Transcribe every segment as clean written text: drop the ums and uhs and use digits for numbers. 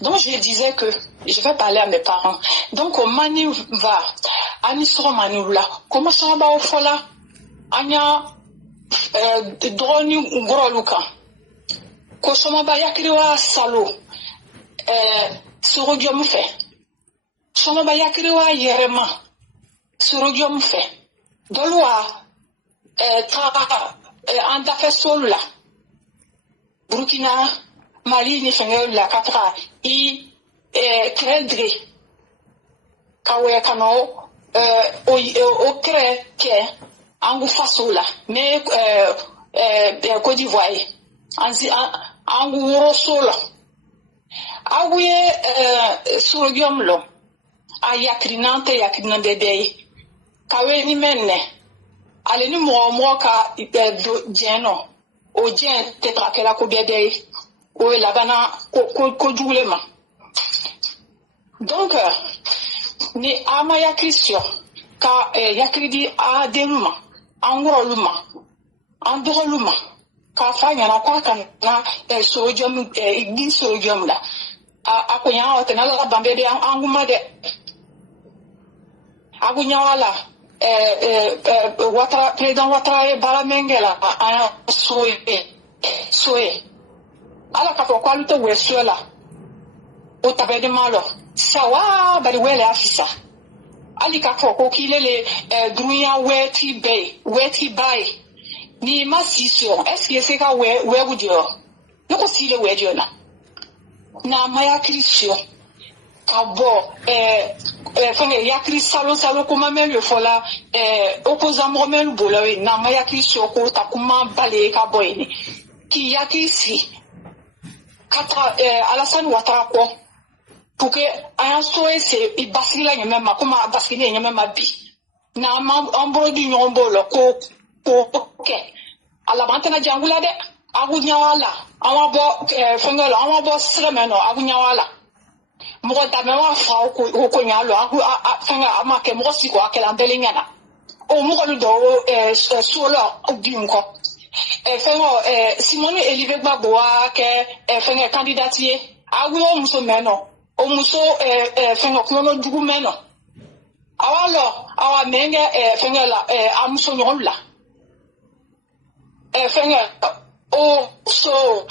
Donc je disais que je vais parler à mes parents. Donc au mani va, anisoro manula, comment ça va au fola, anya droni groluka, ko sama ba yakriwa salo, surodium fe, sama ba yakriwa yerema, surodium fe, dolwa tra anda fe solula, Burkina Mali ni fengel la katra i credre kawe kano o cre ke angu fasola mais Côte d'Ivoire angu rosola awe surgium lo ayakrinante bebe kawe ni menne ale ni mo ka jeno o jen tetra kela ko bebe o la bana ko djoulema. Donc ni amaya Christian ka yakridi a deluma angoluma andoluma ka fanya na kwa kan na sodium igin sodium la akonya o tena la bambe de anguma de agunya wala watra président watra bala mengela a soe ala ka kwa luto wesuela o tabede malo sawa bari wele afisa ali ka ko kilele druya weti bay ni masisio est-ce que c'est ka we budio no ko sile we dio na maya krisio ka bo fene ya krisalo salo kuma mele fola opposant mo mele bola na maya krisio ko ta kuma bale ka boyini ki ya krisi katra Alassane Ouattara ko pour que un soe c'est il bascule la nyama comme bascule nyama mabi na ambro di nyombo lo ko ke ala bantana jangula de agunya wala awabo fengelo awabo sremeno agunya wala mo ta me wa fa ko nyalo fenga amake mo si ko akela ndelinyana o mo ko do solo odinko fengo Simone Elive Gbagboa ke fenga candidatie awu o muso meno o muso fenga kuno dugu meno awalo awa menge fenga la amuso nyolla fenga o so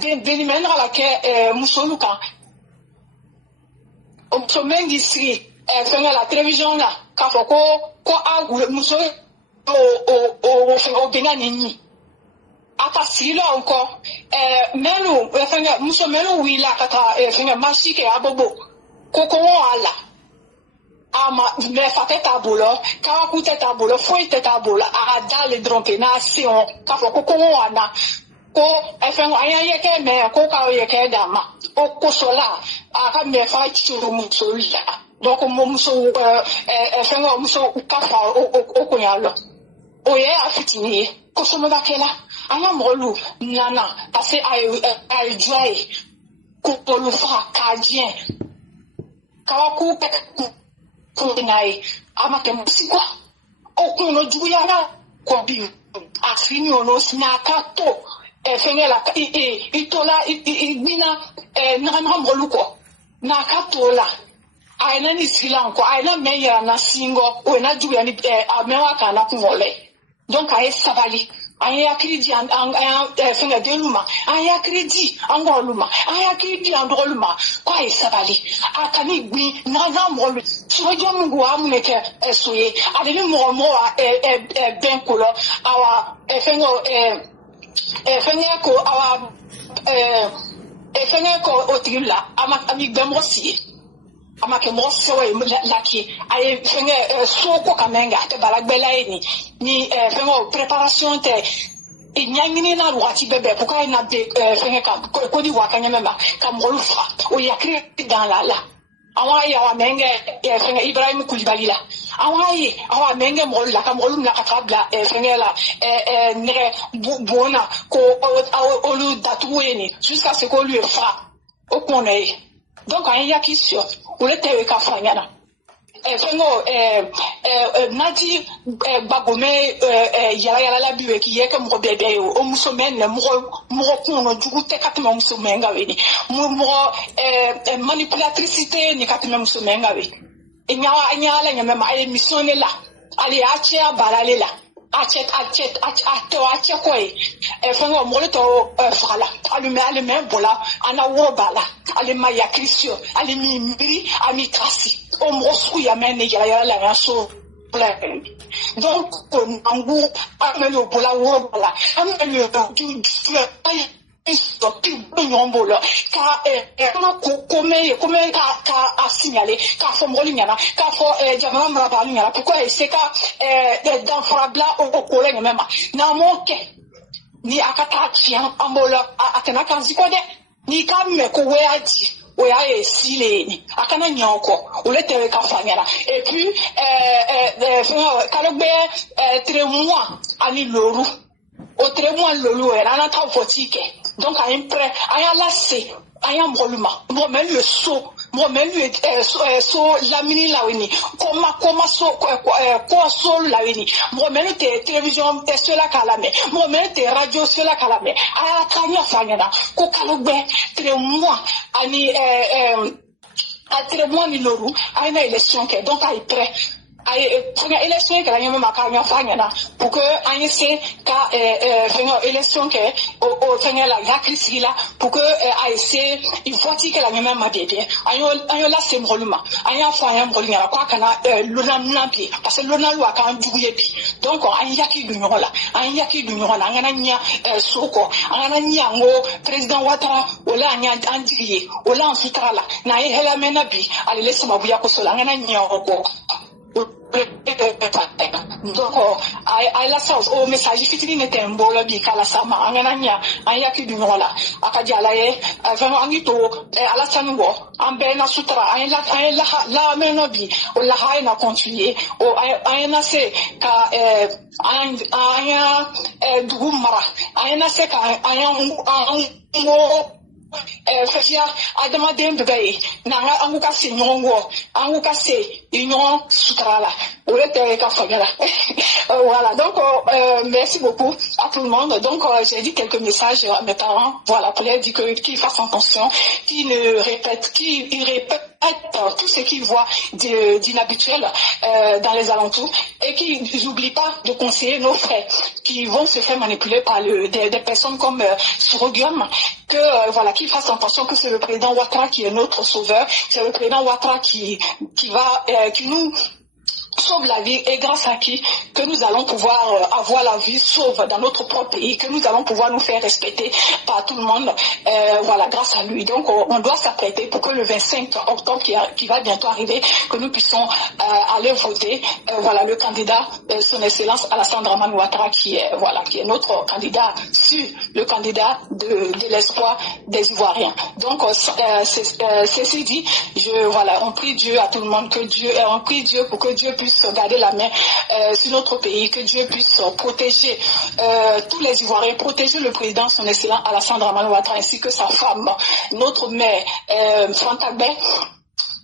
beni menra la ke muso luka o muso mengi sri fenga la télévision la ka foko ko agu muso o benga nini aka silo encore melu fenga muso melu wila kata fenga mashike abobo koko wala ama me fate tabulo kawa kute tabulo foi te tabulo a dale drompe na sion ka fo koko wana ko fenga aya ke me ko ka yeke dama o ko sola aka me fa churu muso ya donc muso fenga muso ka fa o ko yalo o ye afitini ko somo bakela aya molu nana parce ay dry ko lu fa kadien kawa ku pe kunai ama ke musiko okuno juyana ko bi afini ono snaka to fengela itola igina na moluko na katola aina ni silanko aina meya na singo o na juya ni amewa kana kunole donc ay sabali aya kredi fenga deluma aya kredi angoluma aya kredi andoluma kwa isabali akani gbi na molu sojo mungu amneke soye adeni mo ben kolo awa fengo fenga ko awa fenga ko otilla ami gbemosi amake mo sewe laki ay fenga soko kamenga te balagbela ni fenga préparation te inyangini na ruati bebe pourquoi na de fenga ko di wakanya mema kamolu fa o yakri dans la awa ya wa menge fenga Ibrahim Koulibaly la awa menge mo la kamolu na katabla fenga la nere bona ko olu datueni jusqu'à ce qu'on lui fa au connaît. Donc, il y a qui sur, ou le terre café, fengo, nadi bagome yala la biwe ki yeke mo bebe o musomen mo kuno jugute katma musomenga weni mo manipulatricité ni katma musomenga weni enya la nyama ma émission la ali achia balale la achet koi fango molto fala allume bola ana wobala ale maya krisio ale mimbiri ami kasi o mosku ya mene ya la raso donc nangu amelo bola wobala amelo du nyombola ka comme ka signaler ka formoli nyana ka fo jamana mara nyana pourquoi c'est ka dans frabla au collègue même na monke ni akata tian ambola akana kanzi kode ni kamme ko weaji oya esile ni akana nyoko olete ka fanyana et puis kalogbe 3 mois ani loru au 3 mois lolu era na ta votike donc à un prêt à la c à un volume moi même le saut moi même la mini la wini comment so quoi so la wini moi même te télévision sur la calame moi même te radio sur la calame à kanya fanyana ko kalogbe 3 mois ani à 3 mois ni loru à une élection que donc à prêt fenga élection que la nyama makanya fanyana pour que ANC ka fenga élection que o fenga la yakrisila pour que ANC il faut que la nyama mabebe ayo la semroluma aya fanya mrolinya kwa kana lona mlampi parce que lona lwa kan duguye bi donc ayaki dunyola ngana nya soko ngana nya ngo président Ouattara ola nya andiye ola ensutrala na hela menabi ali laisse mabuya ko sola ngana nya ko donc à la sauce au message fitini n'était un bol bi kala sama angananya ayaki du nola akadi alaye vraiment angito ala sanwo ambe na sutra la menobi o la haina continuer o ayana se ka aya dugumara ayana se ka aya Fafia Adama Dembé, Nanga Anguka Signongo, Anguka Se, Union Sutrala, voilà, donc merci beaucoup à tout le monde. Donc j'ai dit quelques messages à mes parents, voilà, pour leur dire qu'ils fassent attention, qu'ils répètent tout ce qu'ils voient d'inhabituel dans les alentours et qu'ils n'oublient pas de conseiller nos frères qui vont se faire manipuler par des personnes comme Surogium, que voilà, qu'ils fassent attention que c'est le président Ouattara qui est notre sauveur, c'est le président Ouattara qui nous sauve la vie et grâce à qui que nous allons pouvoir avoir la vie sauve dans notre propre pays, que nous allons pouvoir nous faire respecter par tout le monde, voilà, grâce à lui. Donc on doit s'apprêter pour que le 25 octobre qui va bientôt arriver, que nous puissions aller voter, voilà, le candidat, son excellence Alassane Dramane Ouattara qui est notre candidat sûr, le candidat de l'espoir des Ivoiriens. Donc ceci dit, on prie Dieu à tout le monde, on prie Dieu pour que Dieu puisse garder la main sur notre pays, que Dieu puisse protéger tous les Ivoiriens, protéger le président, son excellent Alassane Dramane Ouattara, ainsi que sa femme, notre mère, Fantabé,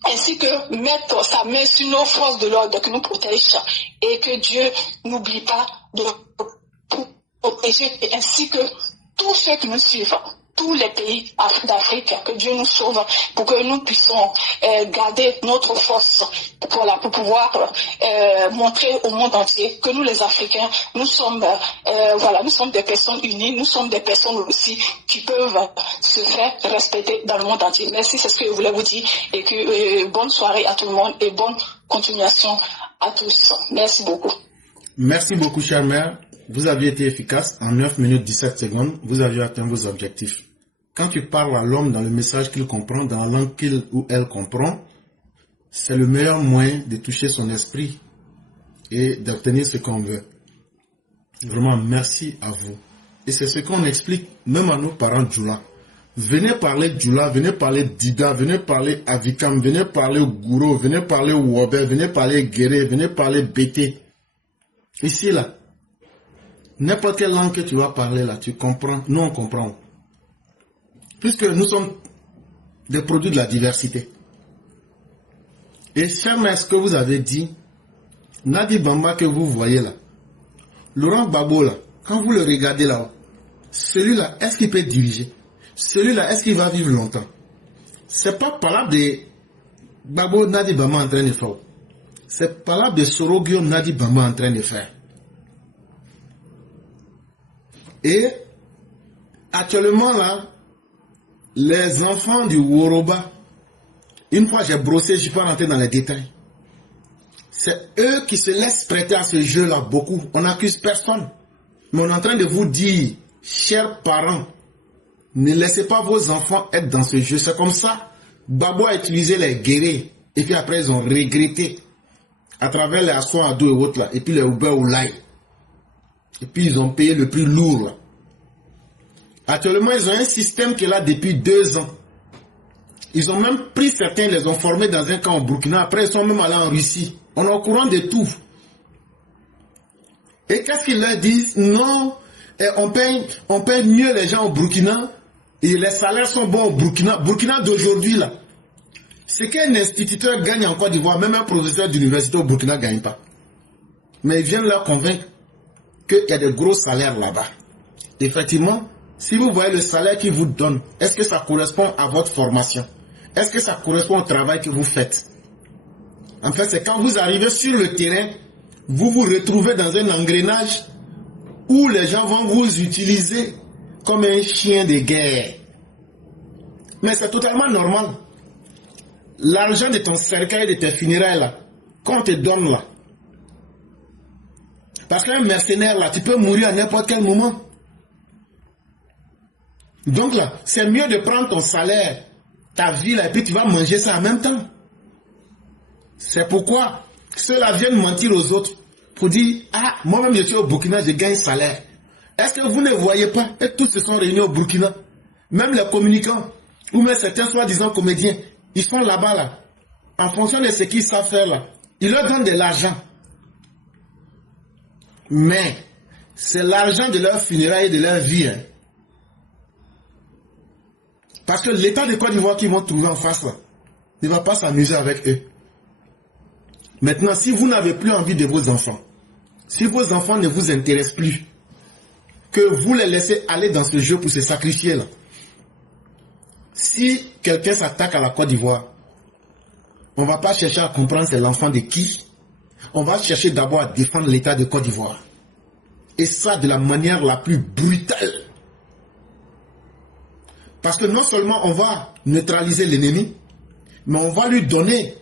ainsi que mettre sa main sur nos forces de l'ordre qui nous protègent et que Dieu n'oublie pas de protéger, ainsi que tous ceux qui nous suivent, tous les pays d'Afrique, que Dieu nous sauve pour que nous puissions garder notre force pour pouvoir montrer au monde entier que nous les Africains, nous sommes des personnes unies, nous sommes des personnes aussi qui peuvent se faire respecter dans le monde entier. Merci, c'est ce que je voulais vous dire et que bonne soirée à tout le monde et bonne continuation à tous. Merci beaucoup. Merci beaucoup, chère mère. Vous aviez été efficace. En 9 minutes 17 secondes, vous aviez atteint vos objectifs. Quand tu parles à l'homme dans le message qu'il comprend, dans la langue qu'il ou elle comprend, c'est le meilleur moyen de toucher son esprit et d'obtenir ce qu'on veut. Vraiment, merci à vous. Et c'est ce qu'on explique même à nos parents Djoula. Venez parler Djoula, venez parler Dida, venez parler Avikam, venez parler Gouro, venez parler Wobé, venez parler Guéré, venez parler Bété. Ici, là, n'importe quelle langue que tu vas parler là, tu comprends, nous on comprend. Puisque nous sommes des produits de la diversité. Et chère mère, ce que vous avez dit, Nadi Bamba que vous voyez là, Laurent Gbagbo là, quand vous le regardez là, celui-là, est-ce qu'il peut diriger? Celui-là, est-ce qu'il va vivre longtemps? C'est pas par de Gbagbo Nadi Bamba en train de faire. C'est par de Soro Guillaume Nadi Bamba en train de faire. Et actuellement là, les enfants du Woroba, une fois j'ai brossé, je ne suis pas rentré dans les détails. C'est eux qui se laissent prêter à ce jeu-là beaucoup. On n'accuse personne. Mais on est en train de vous dire, chers parents, ne laissez pas vos enfants être dans ce jeu. C'est comme ça. Babo a utilisé les guerriers. Et puis après, ils ont regretté. À travers les assois à dos et autres là. Et puis les Uber ou l'ail. Et puis ils ont payé le prix lourd là. Actuellement, ils ont un système qui est là depuis 2 ans. Ils ont même pris certains, les ont formés dans un camp au Burkina. Après, ils sont même allés en Russie. On est au courant de tout. Et qu'est-ce qu'ils leur disent? Non, on paye mieux les gens au Burkina. Et les salaires sont bons au Burkina. Burkina d'aujourd'hui, là. C'est qu'un instituteur gagne en Côte d'Ivoire, même un professeur d'université au Burkina ne gagne pas. Mais ils viennent leur convaincre qu'il y a de gros salaires là-bas. Effectivement, si vous voyez le salaire qu'ils vous donnent, est-ce que ça correspond à votre formation? Est-ce que ça correspond au travail que vous faites? En fait, c'est quand vous arrivez sur le terrain, vous vous retrouvez dans un engrenage où les gens vont vous utiliser comme un chien de guerre. Mais c'est totalement normal. L'argent de ton cercueil, de tes funérailles, là, qu'on te donne là. Parce qu'un mercenaire, là, tu peux mourir à n'importe quel moment. Donc là, c'est mieux de prendre ton salaire, ta vie là, et puis tu vas manger ça en même temps. C'est pourquoi ceux-là viennent mentir aux autres pour dire, ah, moi-même je suis au Burkina, je gagne salaire. Est-ce que vous ne voyez pas que tous se sont réunis au Burkina? Même les communicants, ou même certains soi-disant comédiens, ils sont là-bas là, en fonction de ce qu'ils savent faire là. Ils leur donnent de l'argent. Mais, c'est l'argent de leur funérailles et de leur vie. Hein. Parce que l'État de Côte d'Ivoire qu'ils vont trouver en face là, ne va pas s'amuser avec eux. Maintenant, si vous n'avez plus envie de vos enfants, si vos enfants ne vous intéressent plus, que vous les laissez aller dans ce jeu pour se sacrifier là, si quelqu'un s'attaque à la Côte d'Ivoire, on ne va pas chercher à comprendre c'est l'enfant de qui. On va chercher d'abord à défendre l'État de Côte d'Ivoire. Et ça de la manière la plus brutale. Parce que non seulement on va neutraliser l'ennemi, mais on va lui donner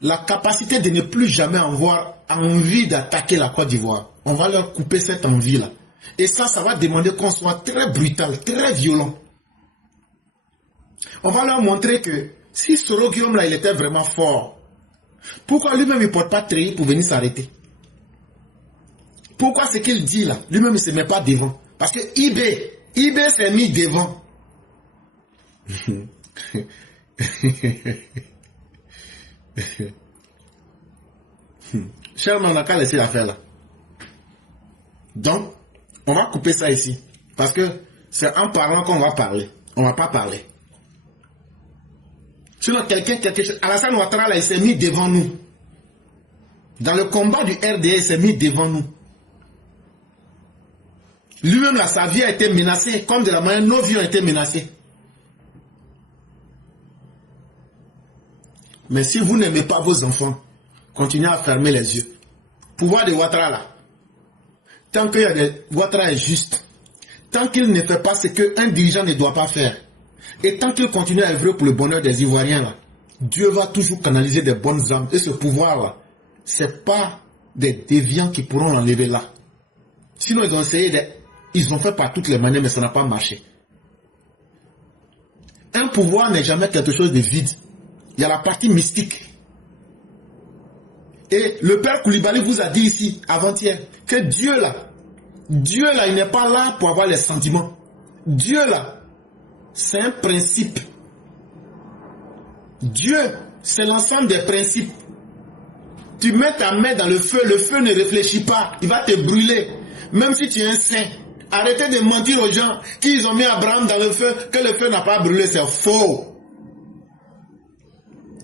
la capacité de ne plus jamais avoir envie d'attaquer la Côte d'Ivoire. On va leur couper cette envie-là. Et ça va demander qu'on soit très brutal, très violent. On va leur montrer que si Soro Guillaume là, il était vraiment fort, pourquoi lui-même il ne porte pas treillis pour venir s'arrêter? Pourquoi ce qu'il dit là, lui-même il ne se met pas devant? Parce que IB s'est mis devant. Cher, on n'a qu'à laisser l'affaire là. Donc, on va couper ça ici. Parce que c'est en parlant qu'on va parler. On ne va pas parler. Sinon, quelque chose. Alassane Ouattara, là, il s'est mis devant nous. Dans le combat du RDA, il s'est mis devant nous. Lui-même, là, sa vie a été menacée, comme de la manière nos vies ont été menacées. Mais si vous n'aimez pas vos enfants, continuez à fermer les yeux. Pouvoir de Ouattara, là. Tant qu'il y a des... Ouattara est juste. Tant qu'il ne fait pas ce qu'un dirigeant ne doit pas faire. Et tant qu'il continue à œuvrer pour le bonheur des Ivoiriens, là, Dieu va toujours canaliser des bonnes âmes. Et ce pouvoir-là, ce n'est pas des déviants qui pourront l'enlever là. Sinon, ils ont essayé, ils ont fait par toutes les manières, mais ça n'a pas marché. Un pouvoir n'est jamais quelque chose de vide. Il y a la partie mystique. Et le père Koulibaly vous a dit ici, avant-hier, que Dieu là, il n'est pas là pour avoir les sentiments. Dieu là, c'est un principe. Dieu, c'est l'ensemble des principes. Tu mets ta main dans le feu ne réfléchit pas, il va te brûler. Même si tu es un saint, arrêtez de mentir aux gens qu'ils ont mis Abraham dans le feu, que le feu n'a pas brûlé, c'est faux.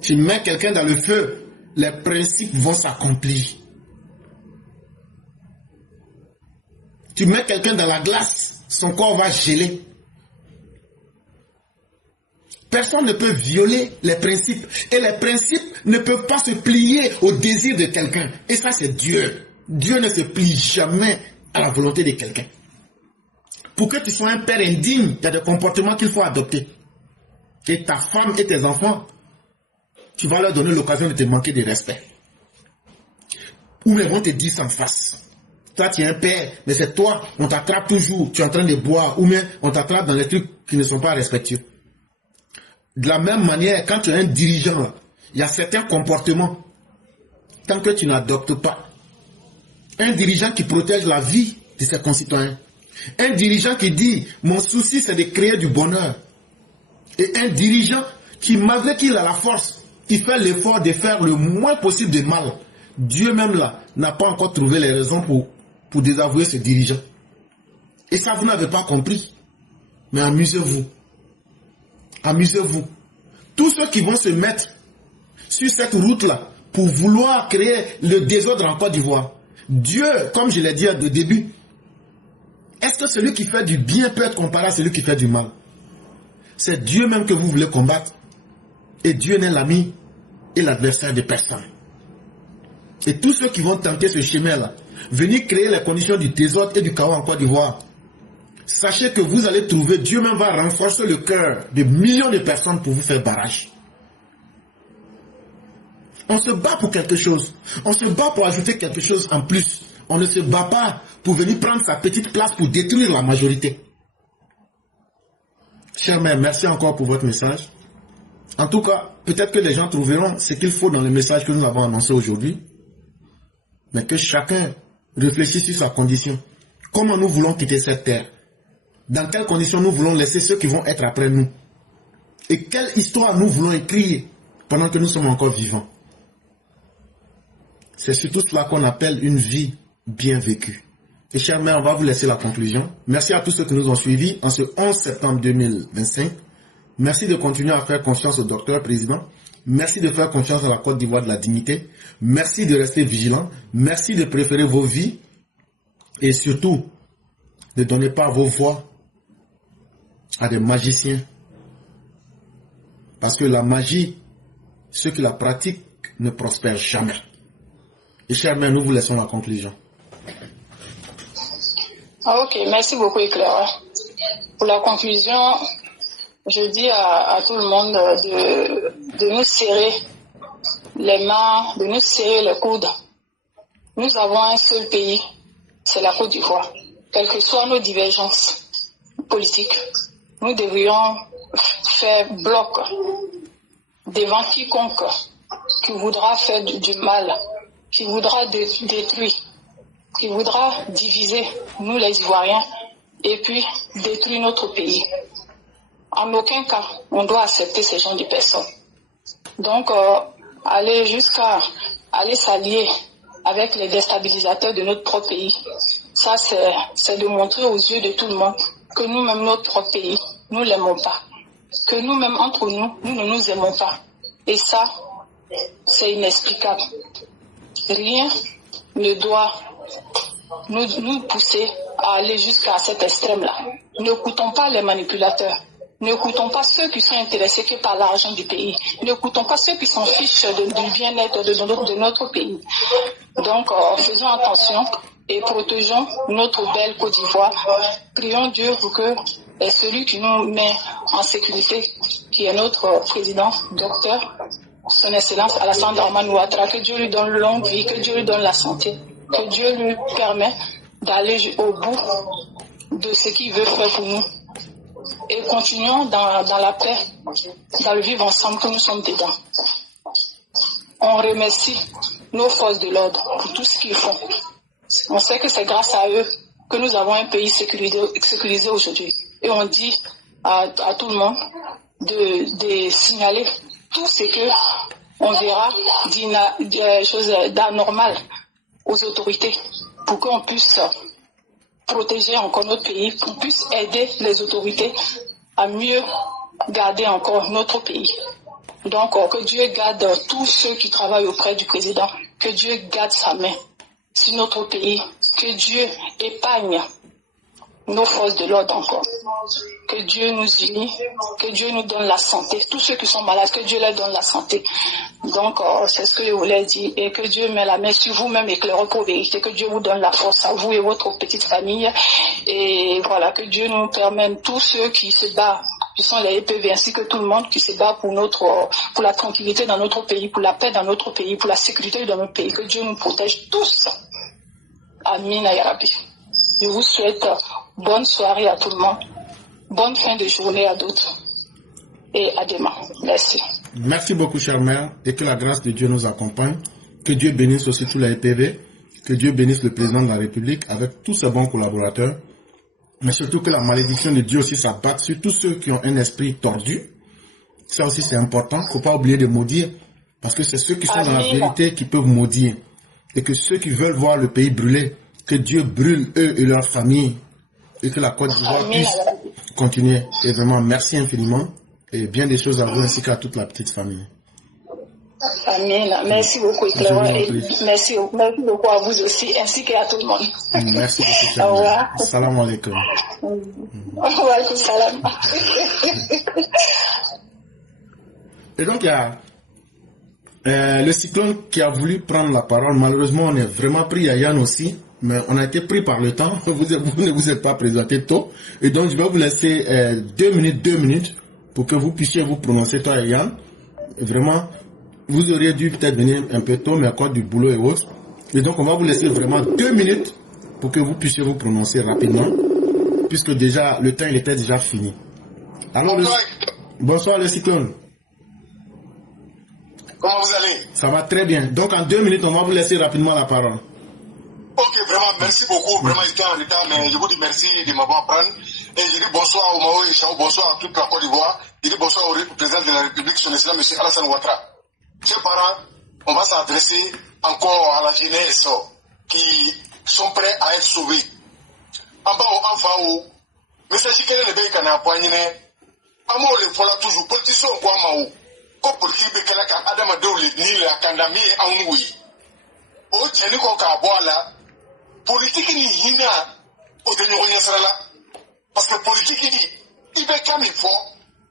Tu mets quelqu'un dans le feu, les principes vont s'accomplir. Tu mets quelqu'un dans la glace, son corps va geler. Personne ne peut violer les principes. Et les principes ne peuvent pas se plier au désir de quelqu'un. Et ça, c'est Dieu. Dieu ne se plie jamais à la volonté de quelqu'un. Pour que tu sois un père indigne, il y a des comportements qu'il faut adopter. Et ta femme et tes enfants, tu vas leur donner l'occasion de te manquer de respect. Ou ils vont te dire ça en face. Toi, tu es un père, mais c'est toi, on t'attrape toujours, tu es en train de boire, ou bien on t'attrape dans les trucs qui ne sont pas respectueux. De la même manière, quand tu es un dirigeant, il y a certains comportements, tant que tu n'adoptes pas. Un dirigeant qui protège la vie de ses concitoyens. Un dirigeant qui dit, mon souci c'est de créer du bonheur. Et un dirigeant qui, malgré qu'il a la force, il fait l'effort de faire le moins possible de mal. Dieu même là n'a pas encore trouvé les raisons pour désavouer ce dirigeant. Et ça, vous n'avez pas compris. Mais amusez-vous. Amusez-vous. Tous ceux qui vont se mettre sur cette route-là pour vouloir créer le désordre en Côte d'Ivoire, Dieu, comme je l'ai dit au début, est-ce que celui qui fait du bien peut être comparé à celui qui fait du mal? C'est Dieu même que vous voulez combattre. Et Dieu n'est l'ami et l'adversaire de personne. Et tous ceux qui vont tenter ce chemin-là, venir créer les conditions du désordre et du chaos en Côte d'Ivoire, sachez que vous allez trouver, Dieu même va renforcer le cœur de millions de personnes pour vous faire barrage. On se bat pour quelque chose. On se bat pour ajouter quelque chose en plus. On ne se bat pas pour venir prendre sa petite place pour détruire la majorité. Chers mères, merci encore pour votre message. En tout cas, peut-être que les gens trouveront ce qu'il faut dans le message que nous avons annoncé aujourd'hui. Mais que chacun réfléchisse sur sa condition. Comment nous voulons quitter cette terre? Dans quelles conditions nous voulons laisser ceux qui vont être après nous? Et quelle histoire nous voulons écrire pendant que nous sommes encore vivants? C'est surtout cela qu'on appelle une vie bien vécue. Et chers mères, on va vous laisser la conclusion. Merci à tous ceux qui nous ont suivis en ce 11 septembre 2025. Merci de continuer à faire confiance au docteur président. Merci de faire confiance à la Côte d'Ivoire de la dignité. Merci de rester vigilant. Merci de préférer vos vies. Et surtout, ne donnez pas vos voix à des magiciens. Parce que la magie, ceux qui la pratiquent ne prospèrent jamais. Et chers mères, nous vous laissons la conclusion. Ok, merci beaucoup, Éclaireur. Pour la conclusion, je dis à tout le monde de nous serrer les mains, de nous serrer les coudes. Nous avons un seul pays, c'est la Côte d'Ivoire. Quelles que soient nos divergences politiques, nous devrions faire bloc devant quiconque qui voudra faire du mal, qui voudra détruire, qui voudra diviser nous les Ivoiriens et puis détruire notre pays. En aucun cas, on doit accepter ces gens de personnes. Donc, aller jusqu'à aller s'allier avec les déstabilisateurs de notre propre pays, ça c'est de montrer aux yeux de tout le monde que nous-mêmes, notre propre pays, nous ne l'aimons pas. Que nous-mêmes, entre nous, nous ne nous aimons pas. Et ça, c'est inexplicable. Rien ne doit nous pousser à aller jusqu'à cet extrême-là. N'écoutons pas les manipulateurs. N'écoutons pas ceux qui sont intéressés que par l'argent du pays. N'écoutons pas ceux qui s'en fichent du bien-être de notre pays. Donc, faisons attention et protégeons notre belle Côte d'Ivoire. Prions Dieu pour que celui qui nous met en sécurité, qui est notre président, docteur, son Excellence Alassane Dramane Ouattara, que Dieu lui donne longue vie, que Dieu lui donne la santé, que Dieu lui permet d'aller au bout de ce qu'il veut faire pour nous. Et continuons dans la paix, dans le vivre ensemble que nous sommes dedans. On remercie nos forces de l'ordre pour tout ce qu'ils font. On sait que c'est grâce à eux que nous avons un pays sécurisé aujourd'hui. Et on dit à tout le monde de signaler tout ce que on verra des choses d'anormales aux autorités pour qu'on puisse protéger encore notre pays, qu'on puisse aider les autorités à mieux garder encore notre pays. Donc, que Dieu garde tous ceux qui travaillent auprès du président, que Dieu garde sa main sur notre pays, que Dieu épargne nos forces de l'ordre encore. Que Dieu nous unit, que Dieu nous donne la santé. Tous ceux qui sont malades, que Dieu leur donne la santé. Donc, c'est ce que je voulais dire. Et que Dieu met la main sur vous-même, éclaireur pour vérité. Que Dieu vous donne la force à vous et votre petite famille. Et voilà, que Dieu nous permette, tous ceux qui se battent, qui sont les EPV, ainsi que tout le monde qui se bat pour la tranquillité dans notre pays, pour la paix dans notre pays, pour la sécurité dans notre pays. Que Dieu nous protège tous. Amin ya Rabbi. Je vous souhaite bonne soirée à tout le monde. Bonne fin de journée à d'autres. Et à demain. Merci. Merci beaucoup, chère mère, et que la grâce de Dieu nous accompagne. Que Dieu bénisse aussi tous les EPV. Que Dieu bénisse le président de la République avec tous ses bons collaborateurs. Mais surtout que la malédiction de Dieu aussi s'abatte sur tous ceux qui ont un esprit tordu. Ça aussi, c'est important. Il ne faut pas oublier de maudire. Parce que c'est ceux qui sont dans la vérité qui peuvent maudire. Et que ceux qui veulent voir le pays brûler, que Dieu brûle eux et leurs familles. Et que la Côte d'Ivoire puisse continuer. Et vraiment, merci infiniment. Et bien des choses à vous ainsi qu'à toute la petite famille. Amen. Merci beaucoup, éclaireur. Et merci beaucoup à vous aussi, ainsi qu'à tout le monde. Merci beaucoup, cher. Au revoir. Salam alaikum. Wa alaikum salam. Et donc, il y a le cyclone qui a voulu prendre la parole. Malheureusement, on est vraiment pris à Yann aussi. Mais on a été pris par le temps. Vous ne vous êtes pas présenté tôt. Et donc, je vais vous laisser 2 minutes pour que vous puissiez vous prononcer, toi et Yann. Et vraiment, vous auriez dû peut-être venir un peu tôt, mais à cause du boulot et autres. Et donc, on va vous laisser vraiment 2 minutes pour que vous puissiez vous prononcer rapidement, puisque déjà, le temps, il était déjà fini. Alors, bonsoir le cyclone. Comment vous allez? Ça va très bien. Donc, en 2 minutes, on va vous laisser rapidement la parole. Ok, vraiment, merci beaucoup. Vraiment, j'étais en retard, mais je vous dis merci de m'avoir pris. Et je dis bonsoir au Mao et bonsoir à toute la Côte d'Ivoire. Je dis bonsoir au président de la République, son excellence, M. Alassane Ouattara. Chers parents, on va s'adresser encore à la jeunesse qui sont prêts à être sauvés. En bas, en bas, mais ça, c'est qu'il y a des gens qui ont poigné. Amo le fola toujours politicien quoi Mao. Ko politique be kala ka Adama Dawle ni la kandami anwi. O teni ko ka boala. Politique ni hina o de nyo nya sala. Parce que politique ni ibe kami fo,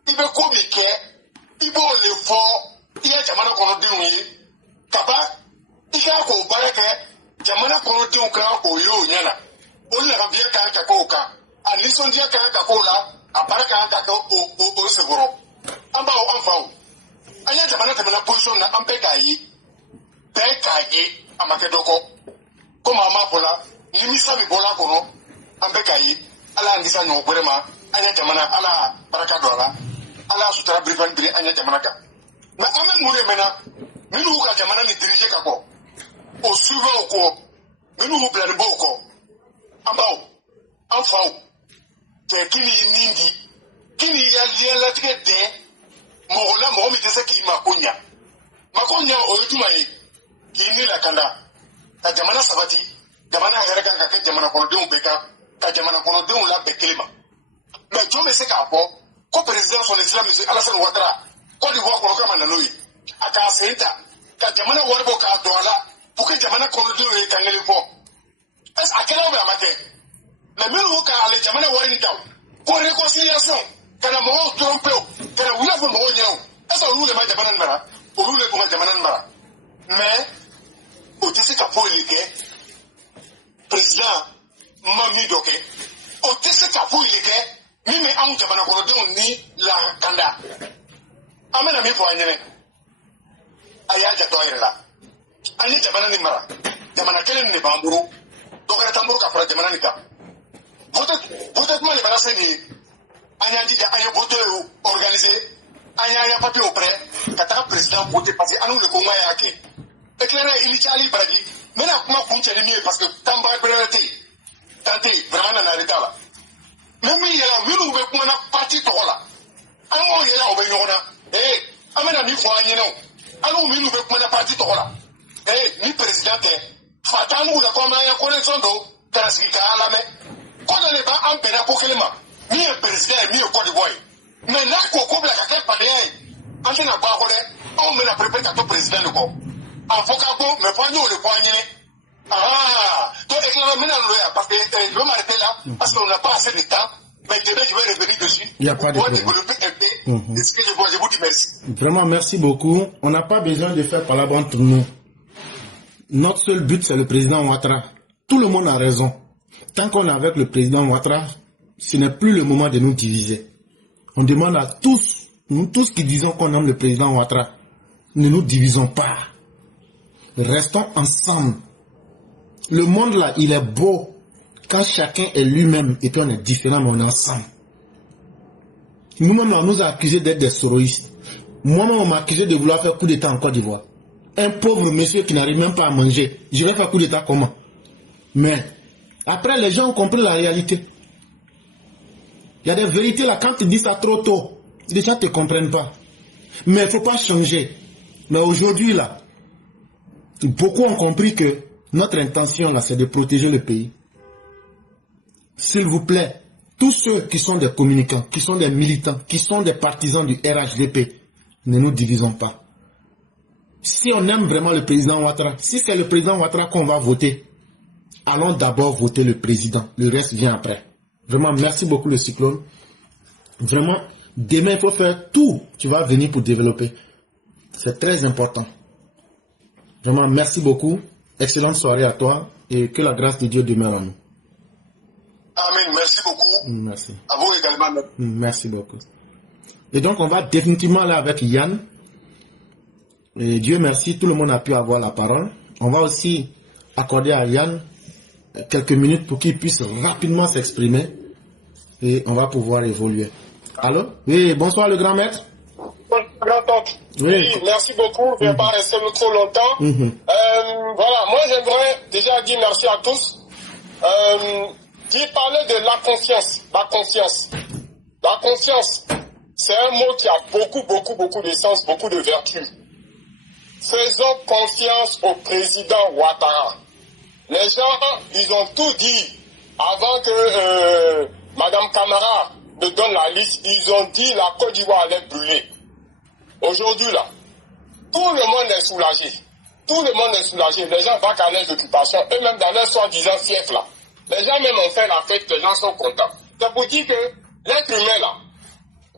ibe ko mi ke, ibe o le fo, iya jamana kono de nwi. Kaba ika ko baraka jamana kono de nka ko yo nyana. O le ka bia ka ko ka. Anison dia ka ko la. Aparaka anta o seguro amba o anfao anya jamana temena position na ampeka yi peka yi amakedoko koma amapola limisa mi bola kono ampeka yi ala ndisa no brema anya jamana ala baraka dola ala sutara brifan bire anya jamana ka na amen mure mena minu ka jamana ni dirije ka ko o suva o ko minu plan bo ko amba o anfao kini nindi kini ya liela tikete mola mo mi tese ki makonya o yutuma yi kini la kanda ta jamana sabati jamana hereka ka jamana kono de beka ka jamana kono de la bekelema mais jome se ka ko president son islam monsieur Alassane Ouattara ko di wo ko kama na noyi aka senta ka jamana warbo ka dola pour que jamana kono de ka ngeli fo est akela be amate mais même quand les jamana wari taw pour réconciliation kana mo trompe kana wula fo mo nyao esa wule ma jamana mara wule ko ma jamana mara mais o tisi ka po ilike président mami doke o tisi ka po ilike mimi an jamana ko do ni la kanda amena mi fo anyene aya ja to ayira ani jamana ni mara jamana kelen ni bamburu dokara tamburu ka fara jamana ni ka vote moi les balancer ni anya dija anya vote organiser anya papier au prêt kata président voter parce que anu le konga yake éclairer initiali baradi mena kuma kunche ni parce que tamba priorité tante vraiment na reta la même il y a minou be kuma na parti to la amo yela o be nyona amena mi fo anyi no anu minou be kuma na parti to la ni président fatanu la koma ya connexion do transika ala me quand on n'est pas en pénal pour quel moment, ni le président, ni le Côte d'Ivoire. Mais là, qu'on la carte par derrière, en train de on me la prépare à ton président. En faut qu'à bon, mais pas nous le poignet. Ah, toi, parce que je vais m'arrêter là, parce qu'on n'a pas assez de temps. Mais demain, je vais revenir dessus. Il n'y a pas de problème. Développer un peu. Ce que je vous dis merci. Vraiment, merci beaucoup. On n'a pas besoin de faire par la bande entre nous. Notre seul but, c'est le président Ouattara. Tout le monde a raison. Tant qu'on est avec le président Ouattara, ce n'est plus le moment de nous diviser. On demande à tous, nous tous qui disons qu'on aime le président Ouattara, ne nous divisons pas. Restons ensemble. Le monde là, il est beau quand chacun est lui-même et puis on est différent, mais on est ensemble. Nous-mêmes, on nous a accusés d'être des soroïstes. Moi-même, on m'a accusé de vouloir faire coup d'État en Côte d'Ivoire. Un pauvre monsieur qui n'arrive même pas à manger. Je vais faire coup d'État comment? Mais après, les gens ont compris la réalité. Il y a des vérités là, quand tu dis ça trop tôt, les gens ne te comprennent pas. Mais il ne faut pas changer. Mais aujourd'hui là, beaucoup ont compris que notre intention là, c'est de protéger le pays. S'il vous plaît, tous ceux qui sont des communicants, qui sont des militants, qui sont des partisans du RHDP, ne nous divisons pas. Si on aime vraiment le président Ouattara, si c'est le président Ouattara qu'on va voter, allons d'abord voter le président. Le reste vient après. Vraiment, merci beaucoup le Cyclone. Vraiment, demain, il faut faire tout. Tu vas venir pour développer. C'est très important. Vraiment, merci beaucoup. Excellente soirée à toi et que la grâce de Dieu demeure en nous. Amen. Merci beaucoup. Merci. À vous également. Merci beaucoup. Et donc, on va définitivement aller avec Yann. Et Dieu merci, tout le monde a pu avoir la parole. On va aussi accorder à Yann quelques minutes pour qu'il puisse rapidement s'exprimer. Et on va pouvoir évoluer. Allô? Oui, bonsoir le grand maître. Grand-oncle. Oui, merci beaucoup. Je ne vais pas rester trop longtemps. Voilà, moi j'aimerais déjà dire merci à tous. Parler de la confiance. La confiance. La confiance, c'est un mot qui a beaucoup de sens, beaucoup de vertu. Faisons confiance au président Ouattara. Les gens, ils ont tout dit avant que Madame Camara me donne la liste. Ils ont dit la Côte d'Ivoire allait brûler. Aujourd'hui, là, tout le monde est soulagé. Tout le monde est soulagé. Les gens vont à les occupations, eux-mêmes dans leur soi-disant fief, là. Les gens même ont fait la fête, les gens sont contents. C'est pour dire que l'être humain, là,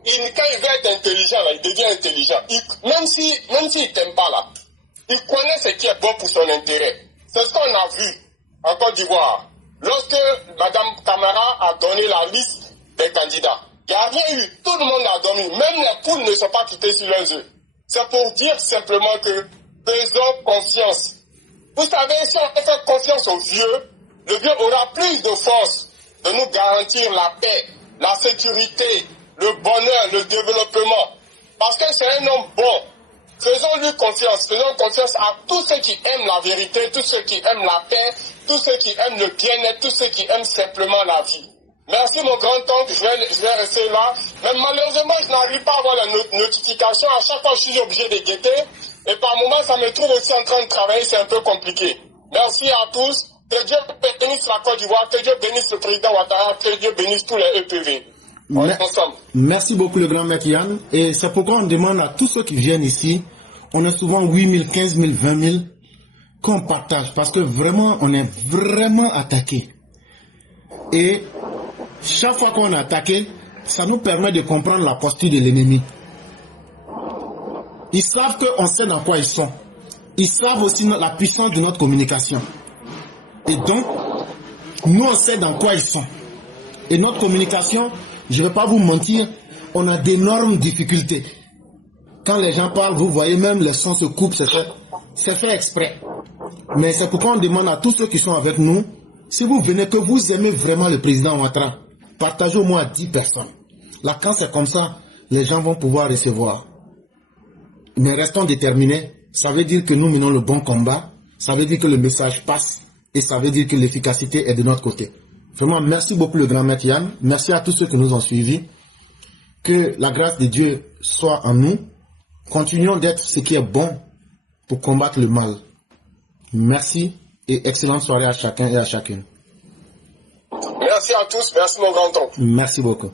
quand il veut être intelligent, là, il devient intelligent. Même s'il ne t'aime pas, là, il connaît ce qui est bon pour son intérêt. C'est ce qu'on a vu en Côte d'Ivoire. Lorsque Mme Camara a donné la liste des candidats, il n'y a rien eu. Tout le monde a dormi. Même les poules ne sont pas quittées sur leurs œufs. C'est pour dire simplement que faisons confiance. Vous savez, si on fait confiance aux vieux, le vieux aura plus de force de nous garantir la paix, la sécurité, le bonheur, le développement. Parce que c'est un homme bon. Faisons-lui confiance. Faisons confiance à tous ceux qui aiment la vérité, tous ceux qui aiment la paix, tous ceux qui aiment le bien-être, tous ceux qui aiment simplement la vie. Merci mon grand-oncle, je vais rester là. Mais malheureusement, je n'arrive pas à avoir la notification. À chaque fois, je suis obligé de guetter. Et par moments, ça me trouve aussi en train de travailler. C'est un peu compliqué. Merci à tous. Que Dieu bénisse la Côte d'Ivoire. Que Dieu bénisse le président Ouattara. Que Dieu bénisse tous les EPV. On est ensemble. Merci beaucoup le grand maître Yann. Et c'est pourquoi on demande à tous ceux qui viennent ici, on est souvent 8 000, 15 000, 20 000, qu'on partage. Parce que vraiment, on est vraiment attaqué. Et chaque fois qu'on est attaqué, ça nous permet de comprendre la posture de l'ennemi. Ils savent qu'on sait dans quoi ils sont. Ils savent aussi la puissance de notre communication. Et donc, nous on sait dans quoi ils sont. Et notre communication, je ne vais pas vous mentir, on a d'énormes difficultés. Quand les gens parlent, vous voyez même les sons se coupent, c'est fait exprès. Mais c'est pourquoi on demande à tous ceux qui sont avec nous, si vous venez, que vous aimez vraiment le président Ouattara, partagez au moins à 10 personnes. Là, quand c'est comme ça, les gens vont pouvoir recevoir. Mais restons déterminés. Ça veut dire que nous menons le bon combat. Ça veut dire que le message passe. Et ça veut dire que l'efficacité est de notre côté. Vraiment, merci beaucoup le grand maître Yann. Merci à tous ceux qui nous ont suivis. Que la grâce de Dieu soit en nous. Continuons d'être ce qui est bon pour combattre le mal. Merci et excellente soirée à chacun et à chacune. Merci à tous. Merci mon grand-oncle. Merci beaucoup.